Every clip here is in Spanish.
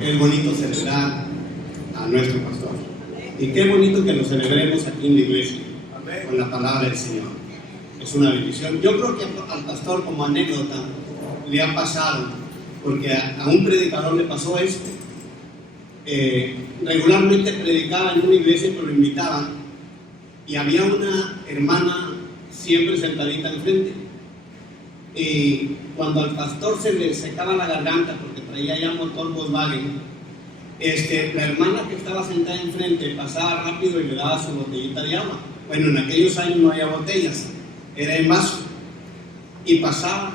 Es bonito celebrar a nuestro pastor. Y qué bonito que lo celebremos aquí en la iglesia, con la palabra del Señor. Es una bendición. Yo creo que al pastor, como anécdota, le ha pasado, porque a un predicador le pasó esto. Regularmente predicaba en una iglesia, pero lo invitaban, y había una hermana siempre sentadita enfrente. Y cuando al pastor se le secaba la garganta porque traía ya motor Volkswagen, la hermana que estaba sentada enfrente pasaba rápido y le daba su botellita de agua. Bueno, en aquellos años no había botellas, era en vaso. Y pasaba,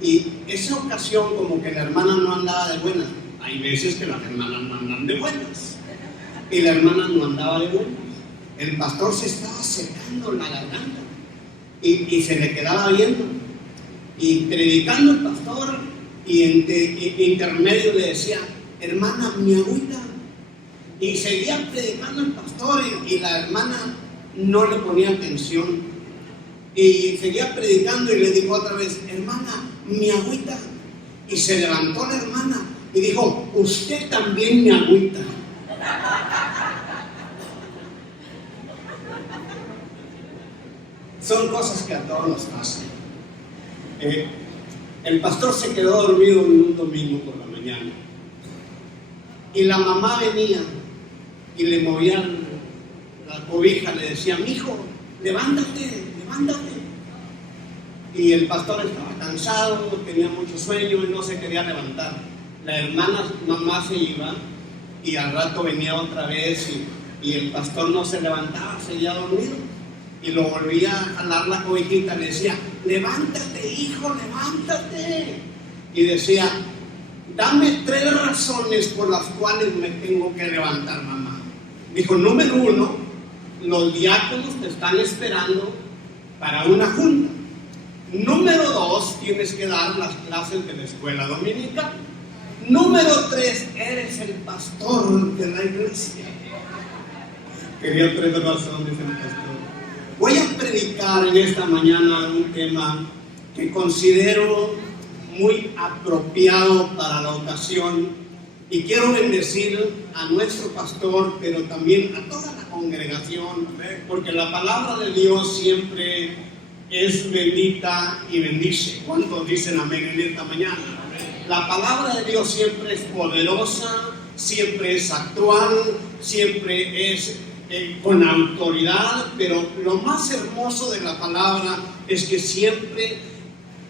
y esa ocasión como que la hermana no andaba de buenas. Hay veces que las hermanas no andan de buenas, y la hermana no andaba de buenas. El pastor se estaba secando la garganta y se le quedaba viendo, y predicando el pastor, y intermedio le decía: hermana, mi agüita. Y seguía predicando el pastor, y la hermana no le ponía atención, y seguía predicando, y le dijo otra vez: hermana, mi agüita. Y se levantó la hermana y dijo: usted también mi agüita. Son cosas que a todos nos pasan. El pastor se quedó dormido un domingo por la mañana, y la mamá venía y le movía la cobija, le decía: mijo, levántate, levántate. Y el pastor estaba cansado, tenía mucho sueño y no se quería levantar. La mamá se iba, y al rato venía otra vez, y el pastor no se levantaba, seguía dormido, y lo volvía a jalar la cobijita, le decía: levántate, hijo, levántate. Y decía: dame 3 razones por las cuales me tengo que levantar, mamá. Dijo: número 1, los diáconos te están esperando para una junta. Número 2, tienes que dar las clases de la escuela dominical. Número 3, eres el pastor de la iglesia. Quería 3 razones el pastor. Voy a predicar en esta mañana un tema que considero muy apropiado para la ocasión, y quiero bendecir a nuestro pastor, pero también a toda la congregación, porque la palabra de Dios siempre es bendita y bendice. ¿Cuántos dicen amén en esta mañana? La palabra de Dios siempre es poderosa, siempre es actual, siempre es con autoridad, pero lo más hermoso de la palabra es que siempre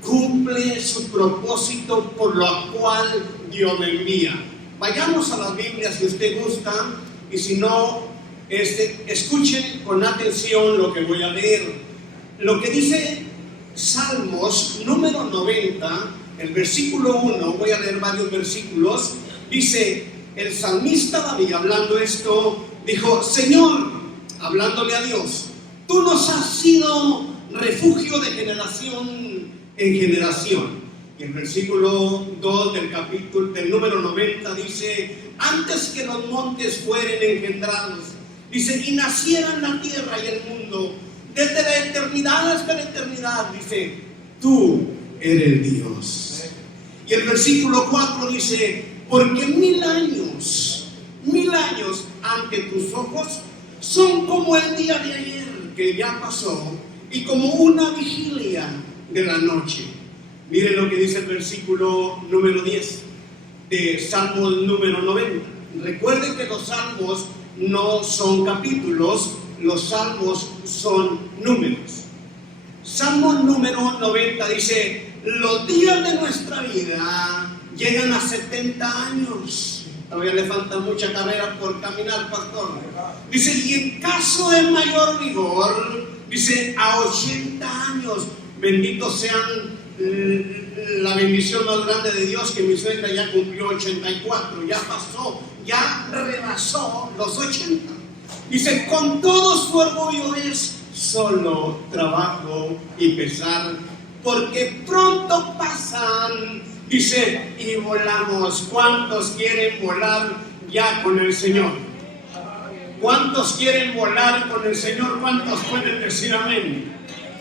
cumple su propósito por lo cual Dios le envía. Vayamos a las Biblias si usted gusta, y si no, escuchen con atención lo que voy a leer. Lo que dice Salmos número 90, el versículo 1, voy a leer varios versículos. Dice el salmista David, hablando esto, dijo: Señor, hablándole a Dios, tú nos has sido refugio de generación en generación. Y el versículo 2 del número 90 dice: antes que los montes fueren engendrados, dice, y nacieran la tierra y el mundo, desde la eternidad hasta la eternidad, dice, tú eres Dios. Y el versículo 4 dice: porque 1000 años ante tus ojos son como el día de ayer que ya pasó, y como una vigilia de la noche. Miren lo que dice el versículo número 10 de Salmo número 90. Recuerden que los salmos no son capítulos, los salmos son números. Salmo número 90 dice: los días de nuestra vida llegan a 70 años. Todavía le falta mucha carrera por caminar, pastor. Dice: y en caso de mayor vigor, dice, a 80 años. Benditos sean la bendición más grande de Dios, que mi suegra ya cumplió 84, ya pasó, ya rebasó los 80. Dice: con todo su orgullo es solo trabajo y pesar, porque pronto pasan, dice, y volamos. ¿Cuántos quieren volar ya con el Señor? ¿Cuántos quieren volar con el Señor? ¿Cuántos pueden decir amén?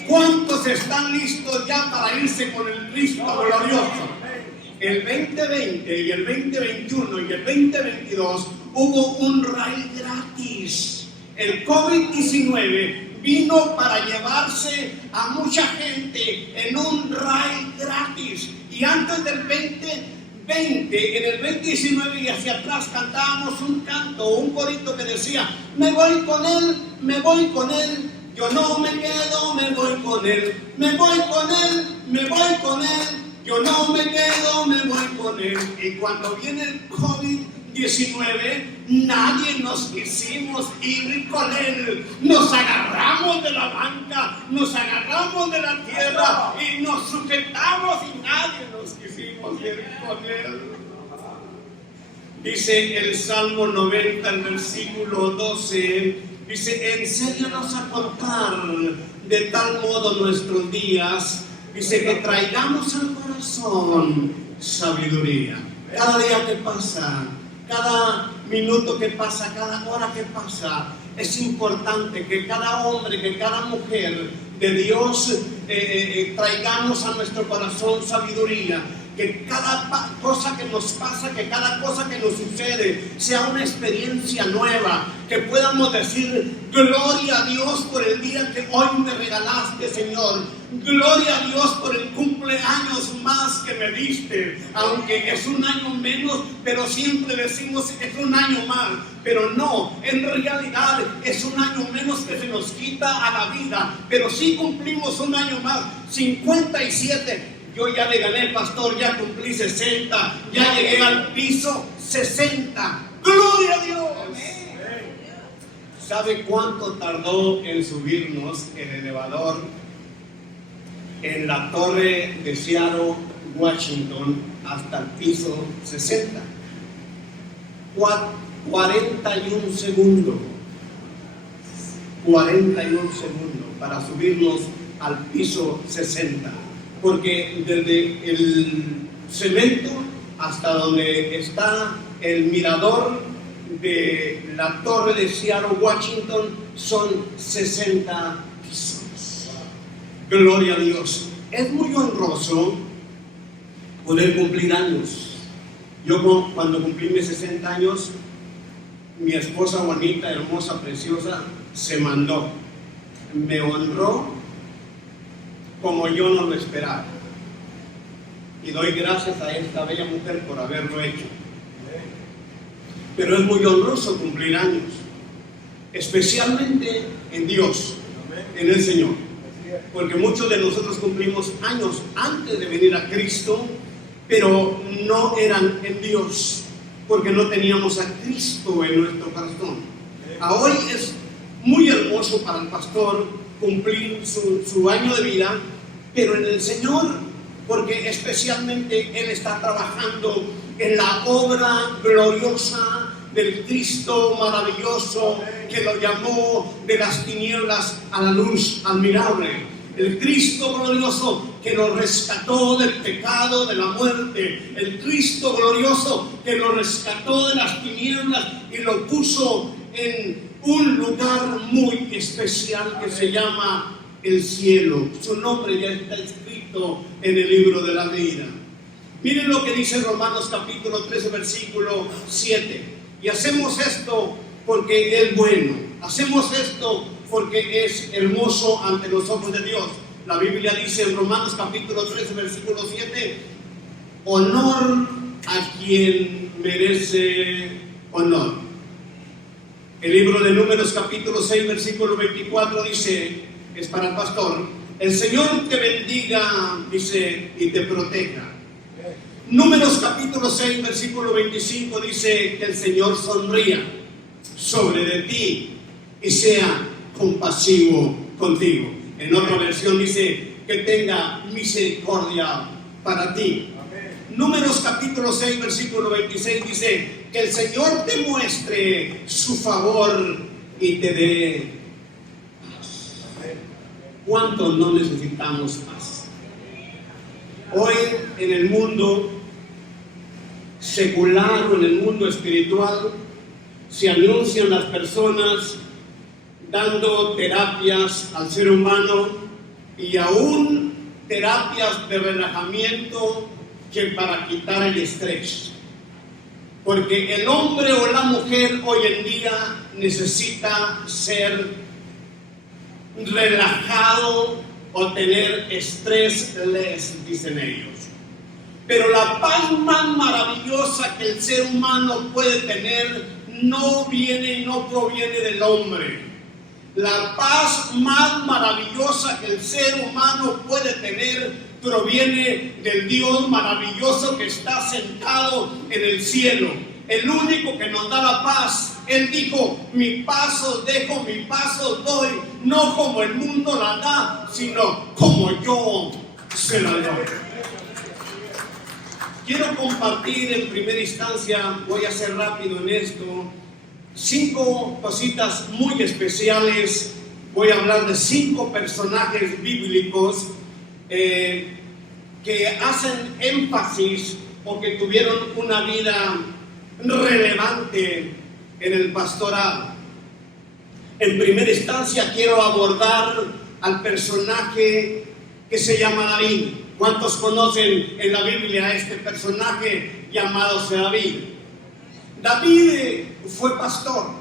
¿Cuántos están listos ya para irse con el Cristo glorioso? el 2020 y el 2021 y el 2022 hubo un RAI gratis. El COVID-19 vino para llevarse a mucha gente en un RAI gratis. Y antes del 2020, en el 2019 y hacia atrás cantábamos un canto, un corito que decía: me voy con él, me voy con él, yo no me quedo, me voy con él, me voy con él, me voy con él, yo no me quedo, me voy con él. Y cuando viene el COVID-19, nadie nos quisimos ir con él. Nos agarramos de la banca, nos agarramos de la tierra y nos sujetamos y nadie nos quisimos ir con él. Dice el Salmo 90, el versículo 12, dice: enséñanos a contar de tal modo nuestros días, dice, que traigamos al corazón sabiduría. Cada día que pasa, cada minuto que pasa, cada hora que pasa, es importante que cada hombre, que cada mujer de Dios traigamos a nuestro corazón sabiduría. Que cada cosa que nos pasa, que cada cosa que nos sucede sea una experiencia nueva, que podamos decir: gloria a Dios por el día que hoy me regalaste, Señor, gloria a Dios por el cumpleaños más que me diste, aunque es un año menos, pero siempre decimos que es un año más, pero no, en realidad es un año menos que se nos quita a la vida, pero sí cumplimos un año más, 57. Yo ya le gané, pastor, ya cumplí 60, ya llegué al piso 60. ¡Gloria a Dios! ¿Sabe cuánto tardó en subirnos el elevador en la torre de Seattle, Washington, hasta el piso 60? 41 segundos. 41 segundos para subirnos al piso 60. Porque desde el cemento hasta donde está el mirador de la torre de Seattle, Washington, son 60 pisos. Gloria a Dios. Es muy honroso poder cumplir años. Yo cuando cumplí mis 60 años, mi esposa bonita, hermosa, preciosa, se mandó. Me honró como yo no lo esperaba. Y doy gracias a esta bella mujer por haberlo hecho. Pero es muy honroso cumplir años, especialmente en Dios, en el Señor. Porque muchos de nosotros cumplimos años antes de venir a Cristo, pero no eran en Dios, porque no teníamos a Cristo en nuestro corazón. Hoy es muy hermoso para el pastor cumplir su año de vida, pero en el Señor, porque especialmente Él está trabajando en la obra gloriosa del Cristo maravilloso que lo llamó de las tinieblas a la luz admirable. El Cristo glorioso que nos rescató del pecado, de la muerte. El Cristo glorioso que nos rescató de las tinieblas y lo puso en un lugar muy especial que se llama el cielo. Su nombre ya está escrito en el libro de la vida. Miren lo que dice Romanos capítulo 13, versículo 7. Y hacemos esto porque es bueno. Hacemos esto porque es hermoso ante los ojos de Dios. La Biblia dice en Romanos capítulo 13, versículo 7: honor a quien merece honor. El libro de Números capítulo 6, versículo 24 dice, es para el pastor: el Señor te bendiga, dice, y te proteja. Números capítulo 6, versículo 25 dice que el Señor sonría sobre de ti y sea compasivo contigo. En otra versión dice que tenga misericordia para ti. Números capítulo 6, versículo 26 dice que el Señor te muestre su favor y te dé paz. ¿Cuántos no necesitamos paz? Hoy en el mundo secular o en el mundo espiritual se anuncian las personas dando terapias al ser humano y aún terapias de relajamiento que para quitar el estrés. Porque el hombre o la mujer hoy en día necesita ser relajado o tener estrés less, dicen ellos. Pero la paz más maravillosa que el ser humano puede tener no viene y no proviene del hombre. La paz más maravillosa que el ser humano puede tener proviene del Dios maravilloso que está sentado en el cielo. El único que nos da la paz. Él dijo: mi paz os dejo, mi paz os doy, no como el mundo la da, sino como yo se la doy. Quiero compartir en primera instancia, voy a ser rápido en esto, 5 cositas muy especiales. Voy a hablar de 5 personajes bíblicos que hacen énfasis o que tuvieron una vida relevante en el pastorado. En primera instancia quiero abordar al personaje que se llama David. ¿Cuántos conocen en la Biblia a este personaje llamado David? David fue pastor,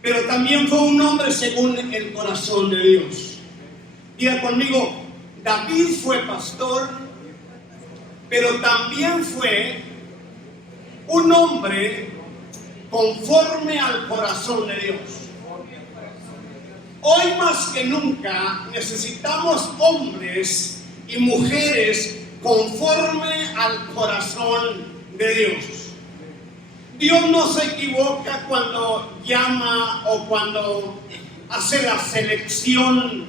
pero también fue un hombre según el corazón de Dios. Diga conmigo: David fue pastor, pero también fue un hombre conforme al corazón de Dios. Hoy más que nunca necesitamos hombres y mujeres conforme al corazón de Dios. Dios no se equivoca cuando llama o cuando hace la selección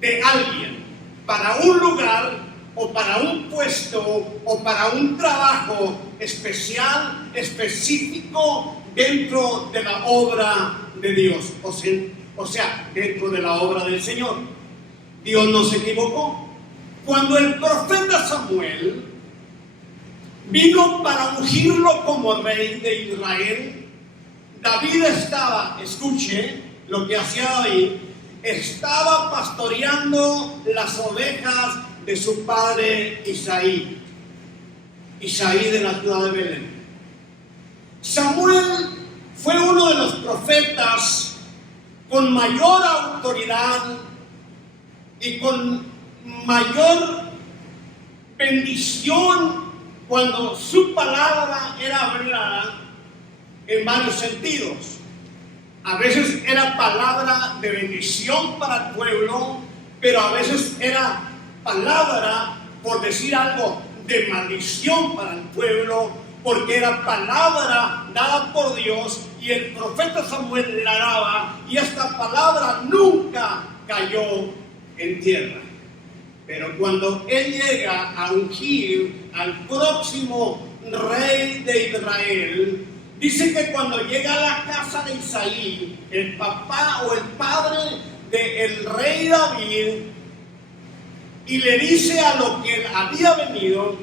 de alguien para un lugar o para un puesto o para un trabajo especial, específico dentro de la obra de Dios, o sea, dentro de la obra del Señor. Dios no se equivocó. Cuando el profeta Samuel vino para ungirlo como rey de Israel, David estaba, escuche lo que hacía David, estaba pastoreando las ovejas de su padre Isaí de la ciudad de Belén. Samuel fue uno de los profetas con mayor autoridad y con mayor bendición cuando su palabra era hablada en varios sentidos. A veces era palabra de bendición para el pueblo, pero a veces era palabra, por decir algo, de maldición para el pueblo, porque era palabra dada por Dios y el profeta Samuel la daba, y esta palabra nunca cayó en tierra. Pero cuando él llega a ungir al próximo rey de Israel, dice que cuando llega a la casa de Isaí, el papá o el padre del rey David, y le dice a lo que él había venido,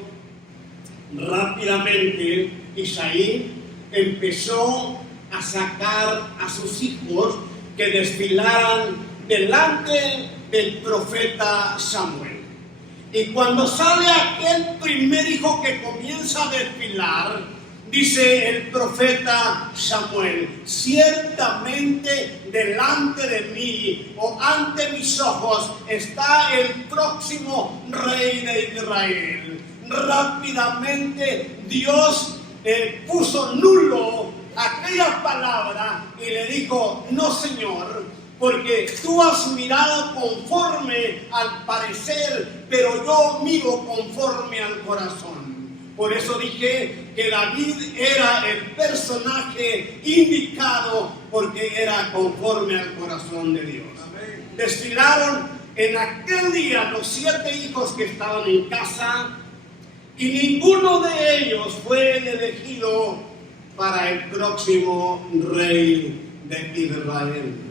rápidamente Isaí empezó a sacar a sus hijos que desfilaran delante del profeta Samuel. Y cuando sale aquel primer hijo que comienza a desfilar, dice el profeta Samuel: ciertamente delante de mí o ante mis ojos está el próximo rey de Israel. Rápidamente Dios puso nulo aquella palabra y le dijo: no, Señor, porque tú has mirado conforme al parecer, pero yo miro conforme al corazón. Por eso dije que David era el personaje indicado, porque era conforme al corazón de Dios. Amén. Desfilaron en aquel día los 7 hijos que estaban en casa, y ninguno de ellos fue elegido para el próximo rey de Israel.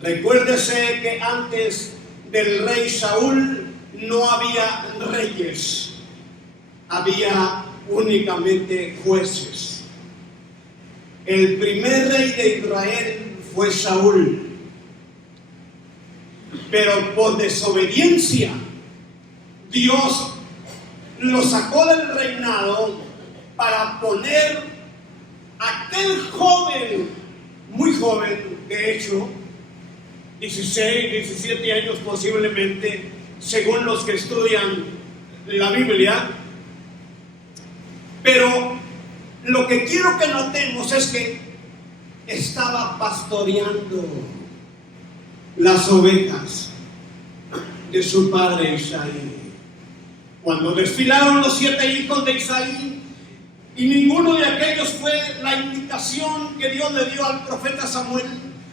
Recuérdese que antes del rey Saúl no había reyes, había únicamente jueces. El primer rey de Israel fue Saúl, pero por desobediencia Dios lo sacó del reinado para poner a aquel joven, muy joven, de hecho, 16, 17 años posiblemente, según los que estudian la Biblia. Pero lo que quiero que notemos es que estaba pastoreando las ovejas de su padre Isaí. Cuando desfilaron los 7 hijos de Isaí, y ninguno de aquellos fue la indicación que Dios le dio al profeta Samuel,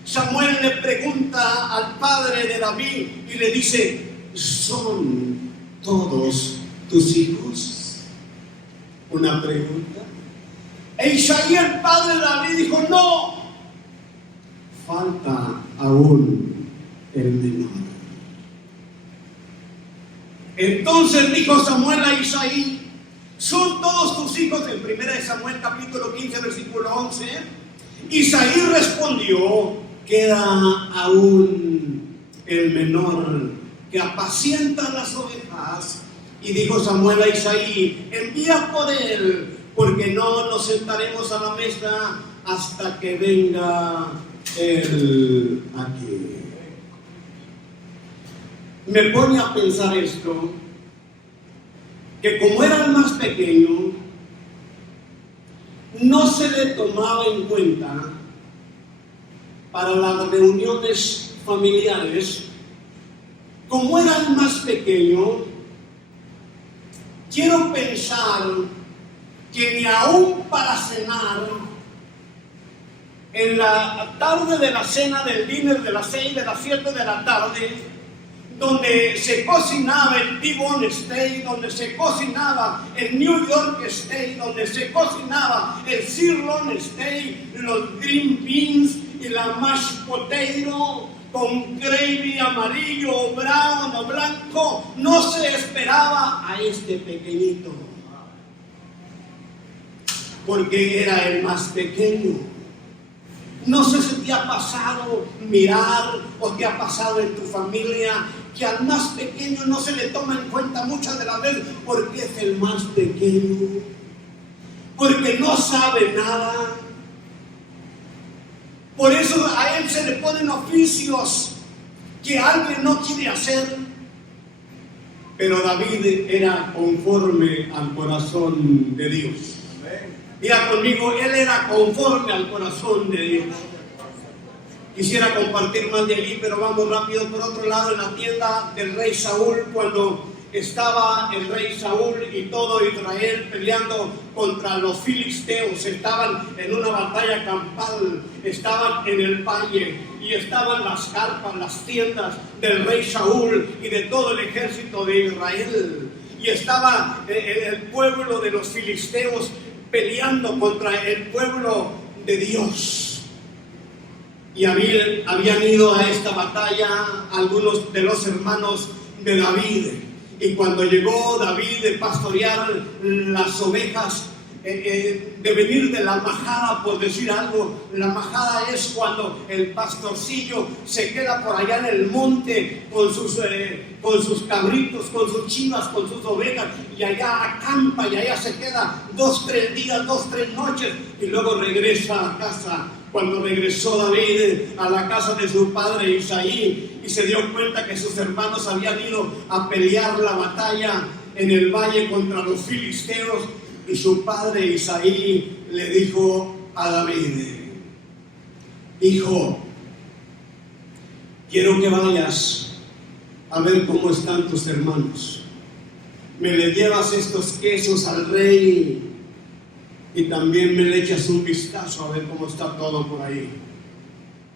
Samuel le pregunta al padre de David y le dice: ¿son todos tus hijos? Una pregunta. E Isaí, el padre de David, dijo: no, falta aún el menor. Entonces dijo Samuel a Isaí: ¿son todos tus hijos? En 1 Samuel capítulo 15 versículo 11. Isaí respondió: queda aún el menor que apacienta las ovejas. Y dijo Samuel a Isaí: envía por él, porque no nos sentaremos a la mesa hasta que venga él aquí. Me pone a pensar esto, que como era el más pequeño, no se le tomaba en cuenta para las reuniones familiares. Como era el más pequeño, quiero pensar que ni aún para cenar, en la tarde de la cena del dinner de las 6, de las 7 de la tarde, donde se cocinaba el T-bone steak, donde se cocinaba el New York steak, donde se cocinaba el sirloin steak, los green beans y la mashed potato con gravy amarillo o brown o blanco, no se esperaba a este pequeñito, porque era el más pequeño. No sé si te ha pasado mirar o te ha pasado en tu familia que al más pequeño no se le toma en cuenta muchas de las veces porque es el más pequeño, porque no sabe nada. Por eso a él se le ponen oficios que alguien no quiere hacer. Pero David era conforme al corazón de Dios. Diga conmigo, él era conforme al corazón de Dios. Quisiera compartir más de allí, pero vamos rápido. Por otro lado, en la tienda del rey Saúl, cuando estaba el rey Saúl y todo Israel peleando contra los filisteos, estaban en una batalla campal, estaban en el valle y estaban las carpas, las tiendas del rey Saúl y de todo el ejército de Israel, y estaba el pueblo de los filisteos peleando contra el pueblo de Dios. Y habían ido a esta batalla algunos de los hermanos de David. Y cuando llegó David de pastorear las ovejas, de venir de la majada, por decir algo, la majada es cuando el pastorcillo se queda por allá en el monte con sus cabritos, con sus chivas, con sus ovejas, y allá acampa y allá se queda 2, 3 días, 2, 3 noches, y luego regresa a casa. Cuando regresó David a la casa de su padre Isaí y se dio cuenta que sus hermanos habían ido a pelear la batalla en el valle contra los filisteos, y su padre Isaí le dijo a David: hijo, quiero que vayas a ver cómo están tus hermanos. Me le llevas estos quesos al rey y también me le echas un vistazo a ver cómo está todo por ahí.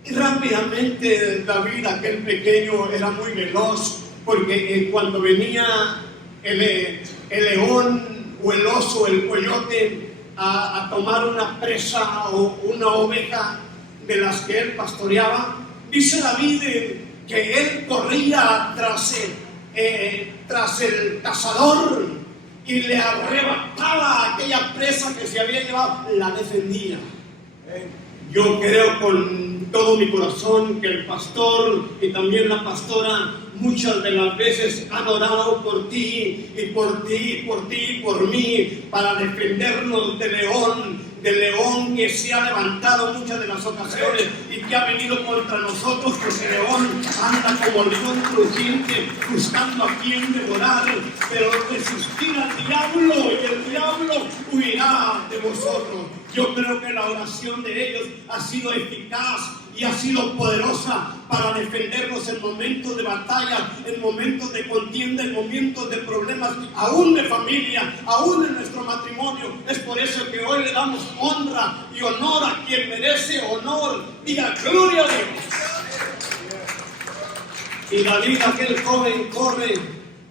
Y rápidamente David, aquel pequeño, era muy veloz, porque cuando venía el león o el oso, el coyote, a tomar una presa o una oveja de las que él pastoreaba, dice David que él corría tras el cazador y le arrebataba aquella presa que se había llevado, la defendía. Yo creo con todo mi corazón que el pastor y también la pastora muchas de las veces han orado por ti y por ti y por ti y por mí para defendernos del león que se ha levantado muchas de las ocasiones y que ha venido contra nosotros, porque el león anda como león rugiente buscando a quien devorar, pero resistir al diablo y el diablo huirá de vosotros. Yo creo que la oración de ellos ha sido eficaz y ha sido poderosa para defendernos en momentos de batalla, en momentos de contienda, en momentos de problemas, aún de familia, aún en nuestro matrimonio. Es por eso que hoy le damos honra y honor a quien merece honor. Diga gloria a Dios. Y David, aquel joven, corre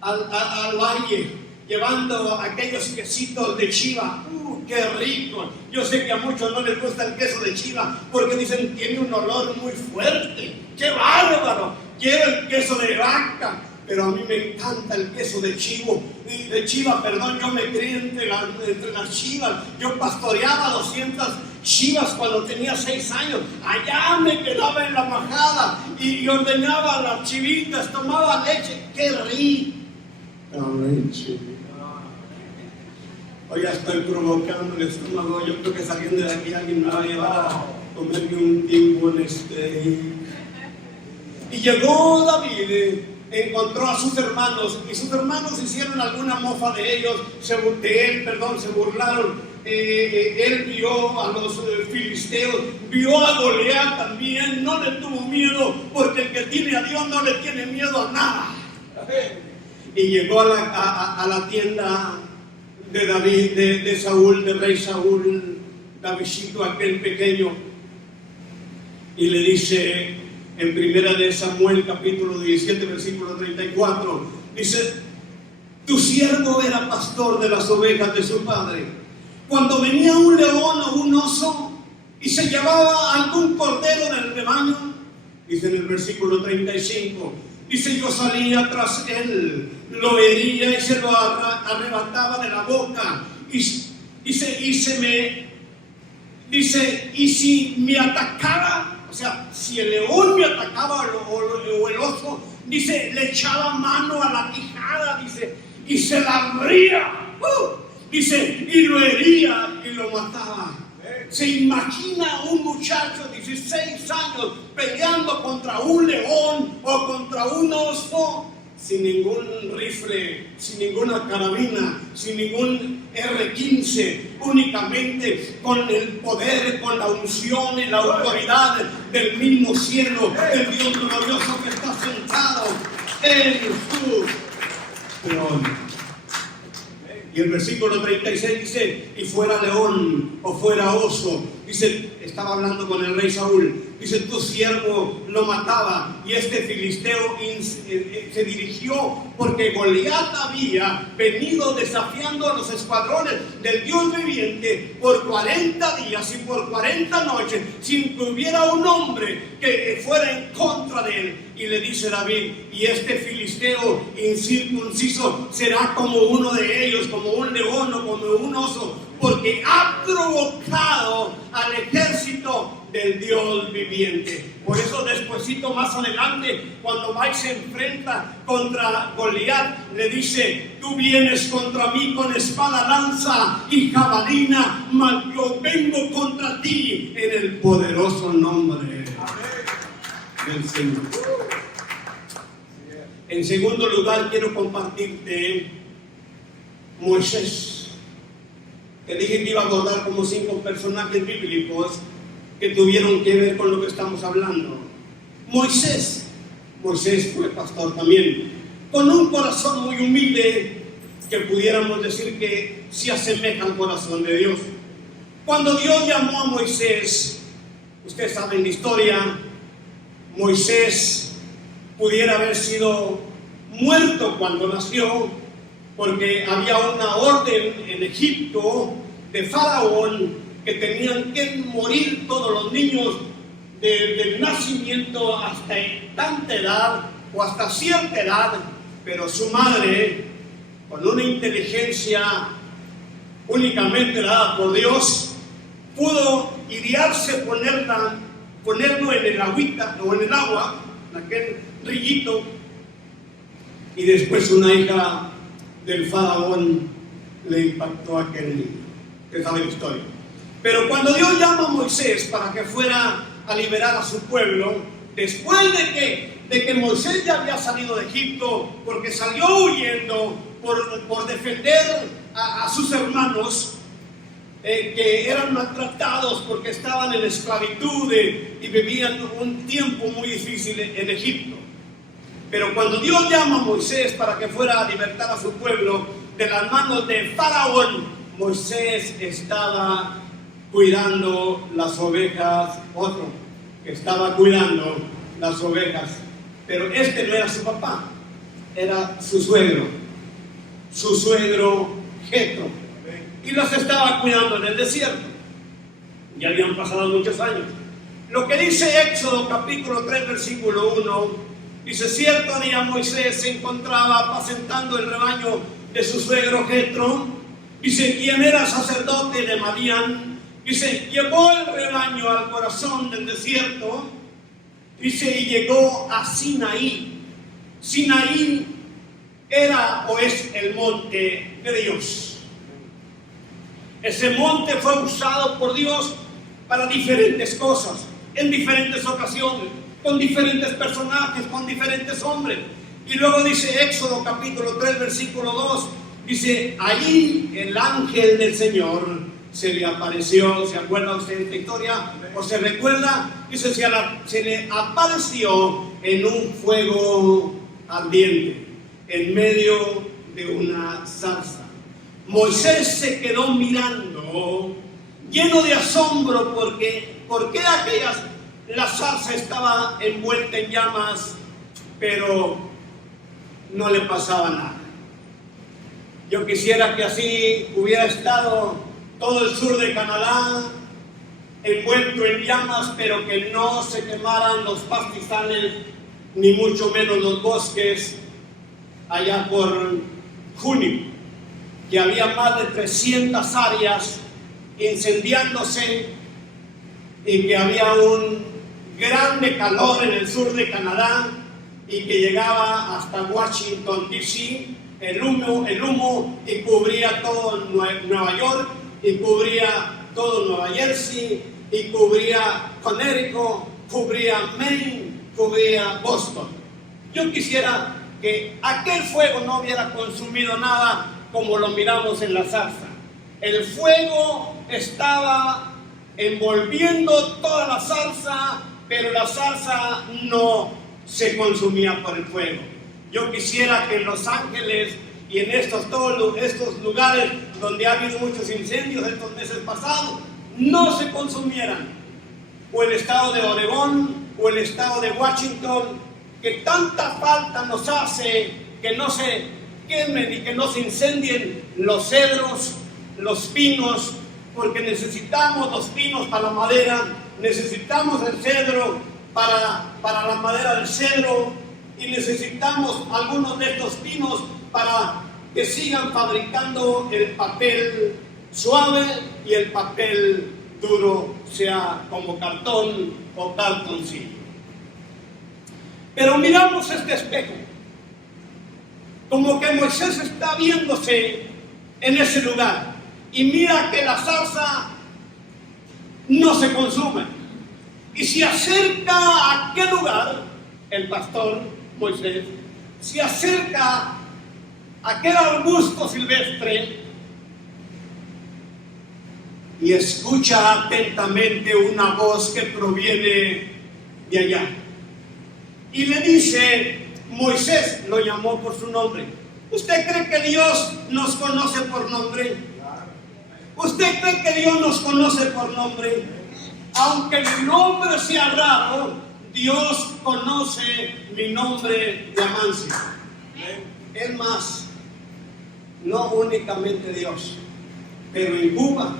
al valle llevando aquellos quesitos de chiva. ¡Qué rico! Yo sé que a muchos no les gusta el queso de chiva porque dicen tiene un olor muy fuerte. ¡Qué bárbaro! Quiero el queso de vaca, pero a mí me encanta el queso de chiva. Yo me crié entre las chivas. Yo pastoreaba 200 chivas cuando tenía 6 años. Allá me quedaba en la majada y ordeñaba a las chivitas, tomaba leche. ¡Qué rico! La leche. Hoy ya estoy provocando el estómago. Yo creo que saliendo de aquí alguien me va a llevar a comerme un timbone steak. Y llegó David, encontró a sus hermanos, y sus hermanos hicieron alguna mofa de ellos, se burlaron. Él vio a los filisteos, vio a Goliat también, no le tuvo miedo, porque el que tiene a Dios no le tiene miedo a nada. Y llegó a la tienda de David, de Saúl, del rey Saúl, Davidcito, aquel pequeño, y le dice en primera de Samuel, capítulo 17, versículo 34, dice: tu siervo era pastor de las ovejas de su padre. Cuando venía un león o un oso y se llevaba algún cordero del rebaño, dice en el versículo 35, dice: yo salía tras él, lo hería y se lo arrebataba de la boca. Y si me atacara, o sea, si el león me atacaba o el oso, dice, le echaba mano a la quijada, dice, y se la abría, dice, y lo hería y lo mataba. Se imagina un muchacho de 16 años peleando contra un león o contra un oso sin ningún rifle, sin ninguna carabina, sin ningún R-15, únicamente con el poder, con la unción y la autoridad del mismo cielo, del Dios glorioso que está sentado en su trono. Y el versículo 36 dice: y fuera león o fuera oso, dice, estaba hablando con el rey Saúl, dice, tu siervo lo mataba. Y este filisteo se dirigió porque Goliat había venido desafiando a los escuadrones del Dios viviente por 40 días y por 40 noches sin que hubiera un hombre que fuera en contra de él. Y le dice David: y este filisteo incircunciso será como uno de ellos, como un león o como un oso, porque ha provocado al ejército del Dios viviente. Por eso despuesito, más adelante, cuando Mike se enfrenta contra Goliat, le dice: tú vienes contra mí con espada, lanza y jabalina, mas yo vengo contra ti en el poderoso nombre del Señor. En segundo lugar, quiero compartirte Moisés. Te dije que iba a abordar como 5 personajes bíblicos que tuvieron que ver con lo que estamos hablando. Moisés fue pastor también, con un corazón muy humilde que pudiéramos decir que se asemeja al corazón de Dios. Cuando Dios llamó a Moisés, ustedes saben la historia, Moisés pudiera haber sido muerto cuando nació, porque había una orden en Egipto de Faraón que tenían que morir todos los niños del nacimiento hasta tanta edad o hasta cierta edad, pero su madre, con una inteligencia únicamente dada por Dios, pudo idearse ponerlo en el agüita o en el agua, en aquel rillito, y después una hija del faraón le impactó a aquel niño. Usted sabe la historia. Pero cuando Dios llama a Moisés para que fuera a liberar a su pueblo, después de que Moisés ya había salido de Egipto, porque salió huyendo por defender a sus hermanos, que eran maltratados porque estaban en esclavitud y vivían un tiempo muy difícil en Egipto. Pero cuando Dios llama a Moisés para que fuera a libertar a su pueblo de las manos de Faraón, Moisés estaba cuidando las ovejas, otro que estaba cuidando las ovejas, pero este no era su papá, era su suegro Jetro, y los estaba cuidando en el desierto. Ya habían pasado muchos años. Lo que dice Éxodo capítulo 3 versículo 1, dice: cierto día Moisés se encontraba apacentando el rebaño de su suegro Jetro, dice, quien era sacerdote de Madián. Dice, llevó el rebaño al corazón del desierto, dice, y llegó a Sinaí. Sinaí era o es el monte de Dios. Ese monte fue usado por Dios para diferentes cosas, en diferentes ocasiones, con diferentes personajes, con diferentes hombres. Y luego dice Éxodo capítulo 3 versículo 2, dice, allí el ángel del Señor se le apareció. ¿Se acuerda usted de esta historia? ¿O se recuerda? Dice, se le apareció en un fuego ardiente, en medio de una zarza. Moisés se quedó mirando, lleno de asombro, porque la zarza estaba envuelta en llamas, pero no le pasaba nada. Yo quisiera que así hubiera estado todo el sur de Canadá, envuelto en llamas, pero que no se quemaran los pastizales, ni mucho menos los bosques, allá por junio, que había más de 300 áreas incendiándose y que había un grande calor en el sur de Canadá y que llegaba hasta Washington, D.C., el humo y cubría todo Nueva York, y cubría todo Nueva Jersey, y cubría Connecticut, cubría Maine, cubría Boston. Yo quisiera que aquel fuego no hubiera consumido nada como lo miramos en la zarza. El fuego estaba envolviendo toda la zarza, pero la zarza no se consumía por el fuego. Yo quisiera que en Los Ángeles y en todos estos lugares donde ha habido muchos incendios estos meses pasados, no se consumieran. O el estado de Oregón, o el estado de Washington, que tanta falta nos hace que no se quemen y que no se incendien los cedros, los pinos, porque necesitamos los pinos para la madera, necesitamos el cedro para la madera del cedro, y necesitamos algunos de estos pinos para que sigan fabricando el papel suave y el papel duro, sea como cartón o cartoncillo. Pero miramos este espejo, como que Moisés está viéndose en ese lugar, y mira que la zarza no se consume, y se acerca a aquel lugar, el pastor Moisés se acerca a aquel arbusto silvestre y escucha atentamente una voz que proviene de allá. Y le dice, Moisés, lo llamó por su nombre. ¿Usted cree que Dios nos conoce por nombre? ¿Usted cree que Dios nos conoce por nombre? Aunque mi nombre sea raro, Dios conoce mi nombre de Amancio. Es más, no únicamente Dios, pero en Cuba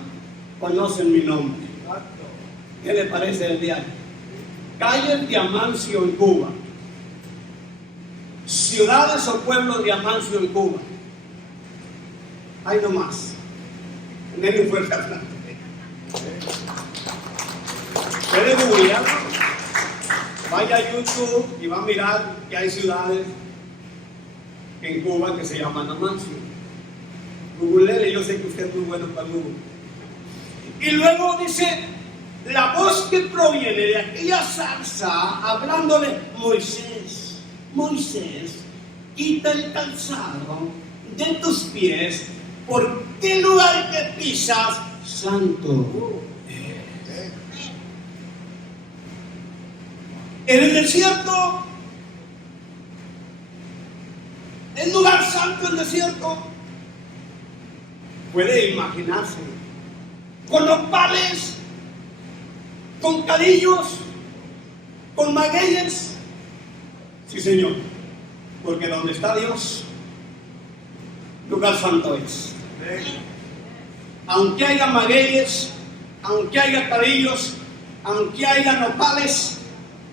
conocen mi nombre. ¿Qué le parece el diario? Calles de Amancio en Cuba, ciudades o pueblos de Amancio en Cuba. Ahí nomás. Denle fuerza. vaya a YouTube y va a mirar que hay ciudades en Cuba que se llaman Amancio. Google, yo sé que usted es muy bueno para Google. Y luego dice, la voz que proviene de aquella zarza, hablándole, Moisés, Moisés, quita el calzado de tus pies, porque el lugar que pisas, santo es. En el desierto, el lugar santo, el desierto, puede imaginarse, con nopales, con cadillos, con magueyes. Sí, Señor, porque donde está Dios, lugar santo es. Aunque haya magueyes, aunque haya cadillos, aunque haya nopales,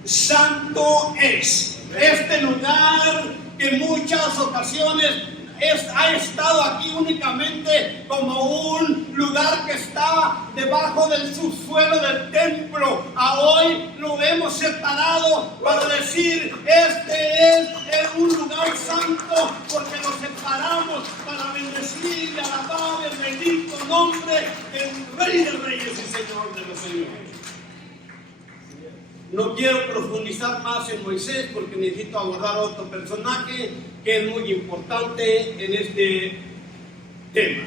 santo es. Este lugar que en muchas ocasiones ha estado aquí únicamente como un lugar que está debajo del subsuelo del templo. A hoy lo hemos separado para decir, este es un lugar santo, porque lo separamos para bendecir y alabar el bendito nombre del Rey de Reyes y Señor de los Señores. No quiero profundizar más en Moisés porque necesito abordar otro personaje que es muy importante en este tema.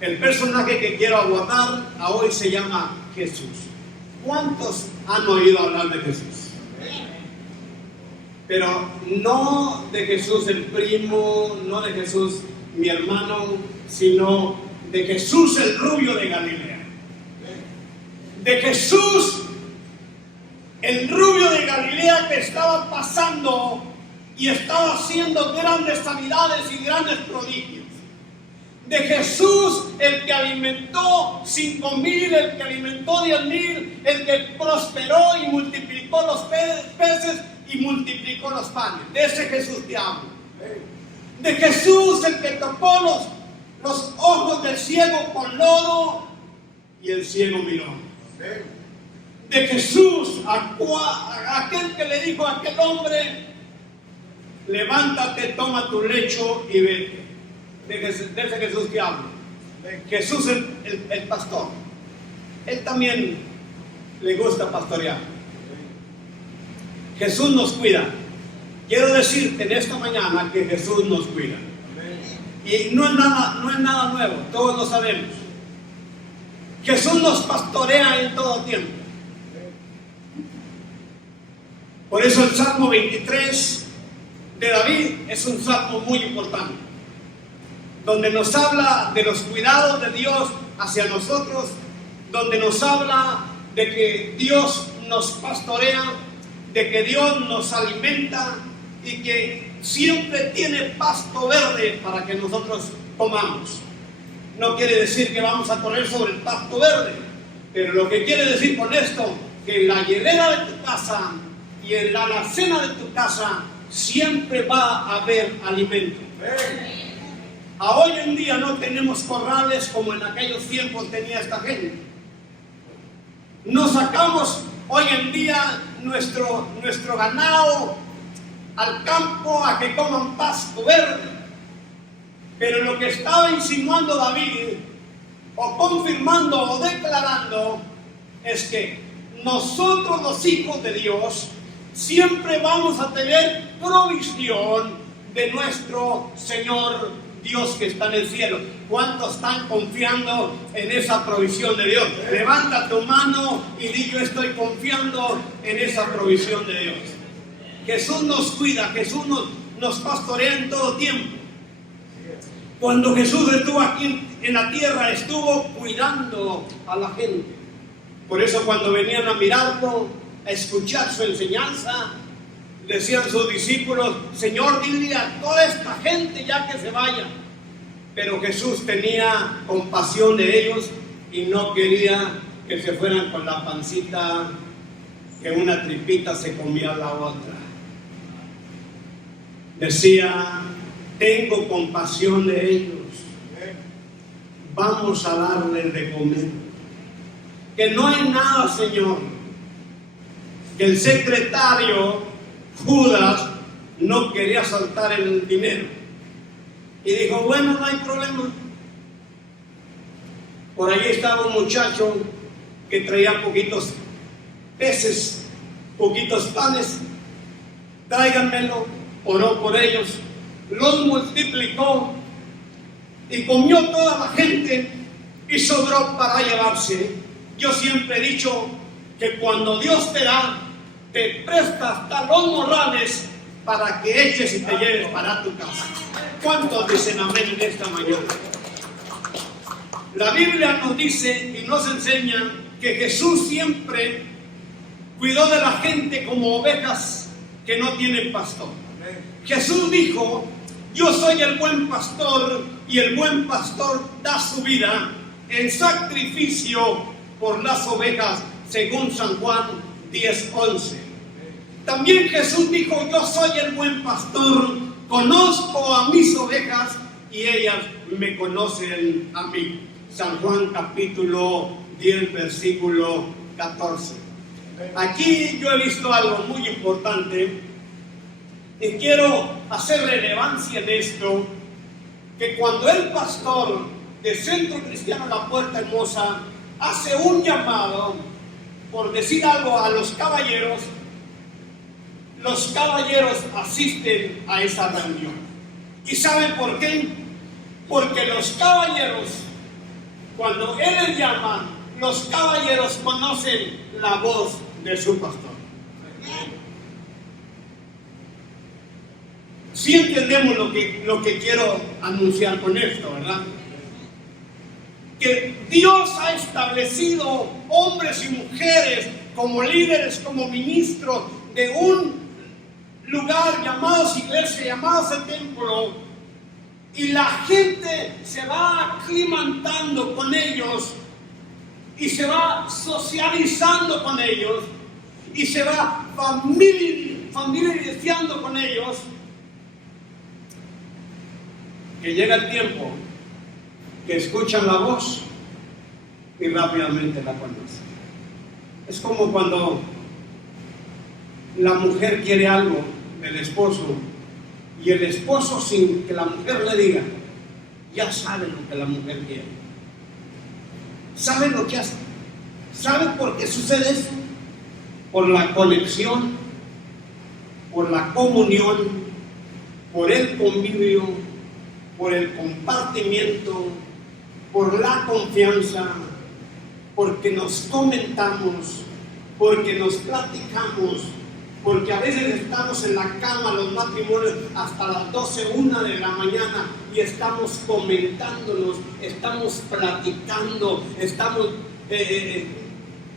El personaje que quiero abordar a hoy se llama Jesús. ¿Cuántos han oído hablar de Jesús? Pero no de Jesús el primo, no de Jesús mi hermano, sino de Jesús el rubio de Galilea. De Jesús el rubio de Galilea que estaba pasando y estaba haciendo grandes sanidades y grandes prodigios. De Jesús, el que alimentó 5,000, el que alimentó 10,000, el que prosperó y multiplicó los peces y multiplicó los panes. De ese Jesús te hablo. De Jesús, el que tocó los ojos del ciego con lodo y el ciego miró. De Jesús, aquel que le dijo a aquel hombre, levántate, toma tu lecho y vete. De ese Jesús que hablo. Jesús el pastor. Él también le gusta pastorear. Jesús nos cuida. Quiero decirte en esta mañana que Jesús nos cuida. Y no es nada nuevo, todos lo sabemos. Jesús nos pastorea en todo tiempo. Por eso el Salmo 23 de David es un salmo muy importante, donde nos habla de los cuidados de Dios hacia nosotros, donde nos habla de que Dios nos pastorea, de que Dios nos alimenta y que siempre tiene pasto verde para que nosotros comamos. No quiere decir que vamos a correr sobre el pasto verde, pero lo que quiere decir con esto, que en la hielera de tu casa y en la alacena de tu casa siempre va a haber alimento. A hoy en día no tenemos corrales como en aquellos tiempos tenía esta gente. No sacamos hoy en día nuestro ganado al campo a que coman pasto verde. Pero lo que estaba insinuando David, o confirmando o declarando, es que nosotros los hijos de Dios siempre vamos a tener provisión de nuestro Señor Dios que está en el cielo. ¿Cuántos están confiando en esa provisión de Dios? Levanta tu mano y di: yo estoy confiando en esa provisión de Dios. Jesús nos cuida, Jesús nos pastorea en todo tiempo. Cuando Jesús estuvo aquí en la tierra, estuvo cuidando a la gente. Por eso cuando venían a mirarlo, a escuchar su enseñanza, decían sus discípulos: Señor, dile a toda esta gente ya que se vaya. Pero Jesús tenía compasión de ellos y no quería que se fueran con la pancita, que una tripita se comía a la otra. Decía: tengo compasión de ellos, vamos a darles de comer. Que no hay nada, Señor, que el secretario Judas no quería soltar el dinero. Y dijo, bueno, no hay problema. Por allí estaba un muchacho que traía poquitos peces, poquitos panes. Tráiganmelo. Oró por ellos, los multiplicó y comió toda la gente y sobró para llevarse. Yo siempre he dicho que cuando Dios te da, te presta hasta los morrales para que eches y te lleves para tu casa. ¿Cuántos dicen amén en esta mañana? La Biblia nos dice y nos enseña que Jesús siempre cuidó de la gente como ovejas que no tienen pastor. Jesús dijo, yo soy el buen pastor y el buen pastor da su vida en sacrificio por las ovejas, según San Juan 10:11. También Jesús dijo, yo soy el buen pastor, conozco a mis ovejas y ellas me conocen a mí. San Juan capítulo 10, versículo 14. Aquí yo he visto algo muy importante y quiero hacer relevancia en esto, que cuando el pastor de Centro Cristiano La Puerta Hermosa hace un llamado, por decir algo, a los caballeros asisten a esa reunión. ¿Y saben por qué? Porque los caballeros, cuando él les llama, los caballeros conocen la voz de su pastor. Sí entendemos lo que quiero anunciar con esto, ¿verdad? Que Dios ha establecido hombres y mujeres como líderes, como ministros de un lugar llamados iglesia, llamados el templo, y la gente se va aclimatando con ellos y se va socializando con ellos y se va familiarizando con ellos, que llega el tiempo que escuchan la voz y rápidamente la conocen. Es como cuando la mujer quiere algo del esposo y el esposo, sin que la mujer le diga, ya sabe lo que la mujer quiere. Sabe lo que hace. ¿Sabe por qué sucede eso? Por la conexión, por la comunión, por el convivio, por el compartimiento, por la confianza, porque nos comentamos, porque nos platicamos, porque a veces estamos en la cama, los matrimonios, hasta las 12, 1 de la mañana y estamos comentándonos, estamos platicando, estamos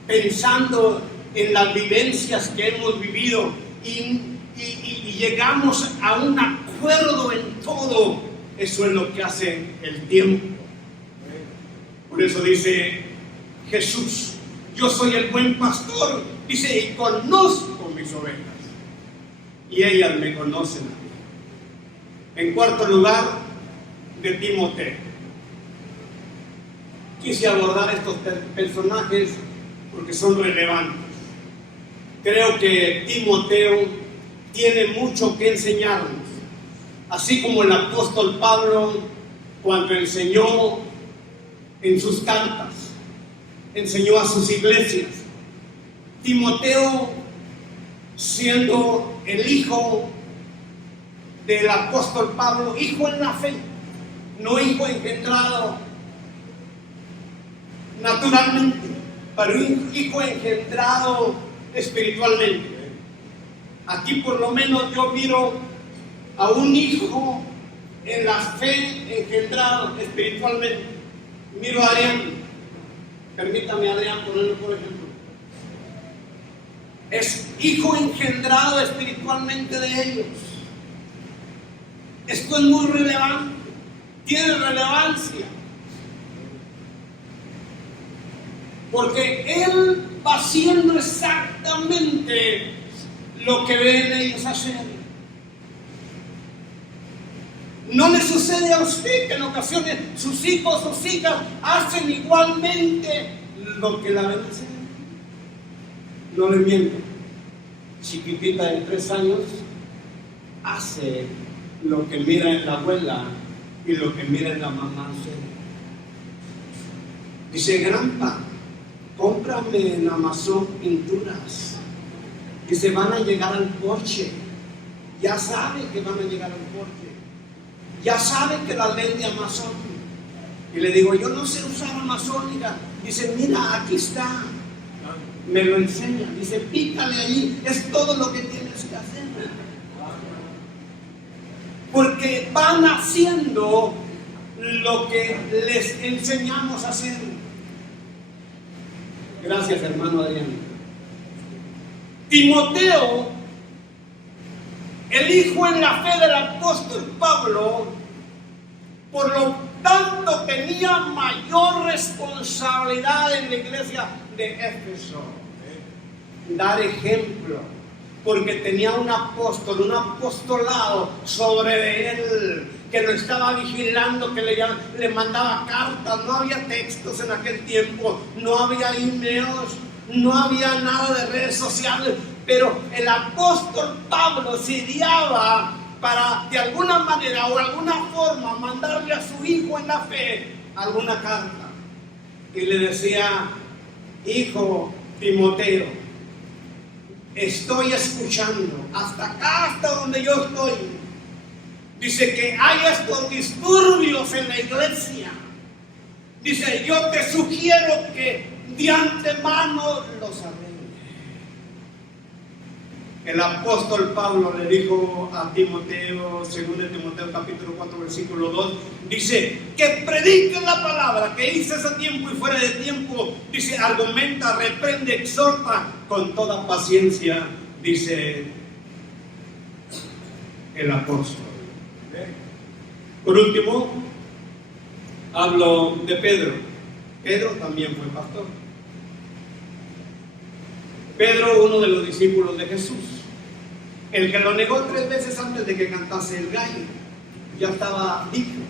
pensando en las vivencias que hemos vivido y llegamos a un acuerdo en todo. Eso es lo que hace el tiempo. Por eso dice Jesús, yo soy el buen pastor, dice, y conozco mis ovejas, y ellas me conocen a mí. En cuarto lugar, de Timoteo. Quise abordar estos personajes porque son relevantes. Creo que Timoteo tiene mucho que enseñarnos, así como el apóstol Pablo, cuando enseñó en sus cartas, enseñó a sus iglesias. Timoteo, siendo el hijo del apóstol Pablo, hijo en la fe, no hijo engendrado naturalmente, pero hijo engendrado espiritualmente. Aquí por lo menos yo miro a un hijo en la fe engendrado espiritualmente. Miro a Adrián, permítame Adrián ponerlo por ejemplo. Es hijo engendrado espiritualmente de ellos. Esto es muy relevante, tiene relevancia, porque él va haciendo exactamente lo que ven ellos hacer. No le sucede a usted que en ocasiones sus hijos o sus hijas hacen igualmente lo que la ven hacer. No le miento. chiquitita de 3 años hace lo que mira en la abuela y lo que mira en la mamá hacer. Dice, Granpa, cómprame en Amazon pinturas que se van a llegar al porche. Ya sabe que van a llegar al porche. Ya sabe que la vende Amazon. Y le digo, yo no sé usar Amazon. Dice, mira, aquí está. Me lo enseña. Dice, pícale ahí. Es todo lo que tienes que hacer. Porque van haciendo lo que les enseñamos a hacer. Gracias, hermano Adrián. Timoteo, el hijo en la fe del apóstol Pablo, por lo tanto tenía mayor responsabilidad en la iglesia de Éfeso. Dar ejemplo, porque tenía un apóstol, un apostolado sobre él, que lo estaba vigilando, que le mandaba cartas. No había textos en aquel tiempo, no había emails, no había nada de redes sociales, pero el apóstol Pablo se guiaba para de alguna manera o alguna forma mandarle a su hijo en la fe alguna carta, y le decía, hijo Timoteo, estoy escuchando hasta acá, hasta donde yo estoy. Dice que hay estos disturbios en la iglesia. Dice, yo te sugiero que de antemano los arregles. El apóstol Pablo le dijo a Timoteo, según Timoteo capítulo 4 versículo 2, dice, que predique la palabra, que hice a tiempo y fuera de tiempo. Dice, argumenta, reprende, exhorta con toda paciencia, dice el apóstol. Por último, hablo de Pedro. Pedro también fue pastor. Pedro, uno de los discípulos de Jesús, el que lo negó 3 veces antes de que cantase el gallo, ya estaba dicho.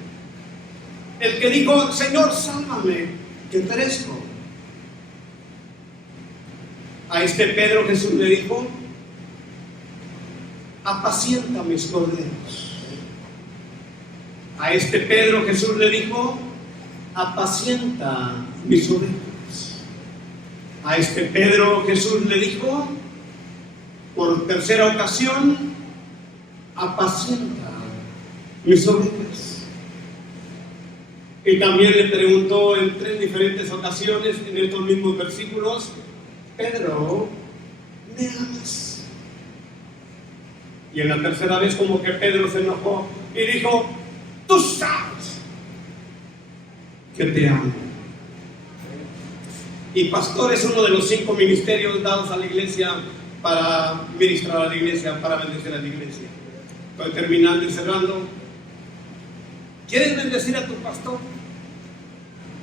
El que dijo, Señor, sálvame, que perezco. A este Pedro Jesús le dijo, apacienta mis corderos. A este Pedro Jesús le dijo, apacienta mis ovejas. A este Pedro Jesús le dijo, por tercera ocasión, apacienta mis ovejas. Y también le preguntó en 3 diferentes ocasiones, en estos mismos versículos, Pedro, ¿me amas? Y en la tercera vez como que Pedro se enojó y dijo, tú sabes que te amo. Y pastor es uno de los 5 ministerios dados a la iglesia para ministrar a la iglesia, para bendecir a la iglesia. Estoy terminando y cerrando. ¿Quieres bendecir a tu pastor?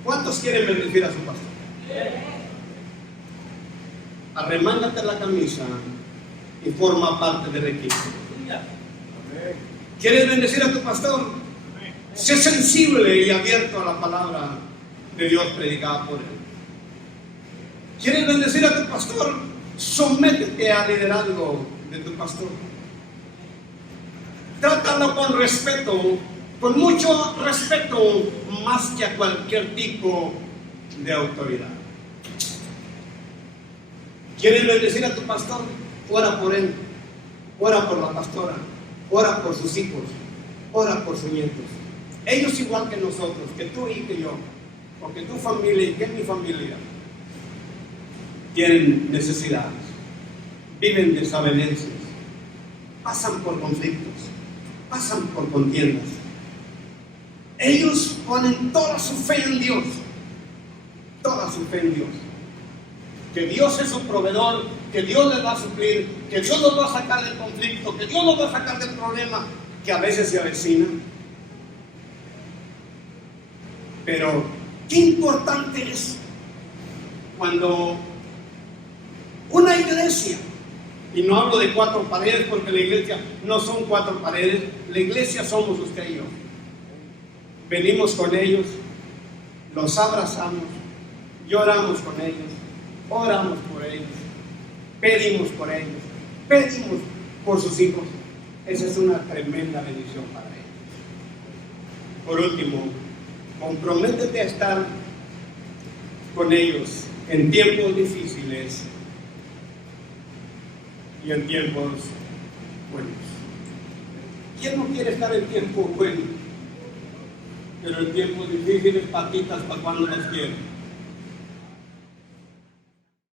¿Cuántos quieren bendecir a su pastor? Arremángate la camisa y forma parte del equipo. ¿Quieres bendecir a tu pastor? Sé sensible y abierto a la palabra de Dios predicada por él. ¿Quieres bendecir a tu pastor? Sométete al liderazgo de tu pastor. Trátalo con respeto, con mucho respeto, más que a cualquier tipo de autoridad. ¿Quieres bendecir a tu pastor? Ora por él, ora por la pastora, ora por sus hijos, ora por sus nietos. Ellos igual que nosotros, que tú y que yo, o que tu familia y que mi familia, tienen necesidades, viven desavenencias, pasan por conflictos, pasan por contiendas. Ellos ponen toda su fe en Dios, toda su fe en Dios. Que Dios es su proveedor, que Dios les va a suplir, que Dios los va a sacar del conflicto, que Dios los va a sacar del problema que a veces se avecina. Pero qué importante es cuando una iglesia, y no hablo de 4 paredes porque la iglesia no son 4 paredes, la iglesia somos usted y yo. Venimos con ellos, los abrazamos, lloramos con ellos, oramos por ellos, pedimos por ellos, pedimos por sus hijos. Esa es una tremenda bendición para ellos. Por último, comprométete a estar con ellos en tiempos difíciles y en tiempos buenos. ¿Quién no quiere estar en tiempos buenos? Pero en tiempos difíciles, patitas, ¿para cuándo las quiere?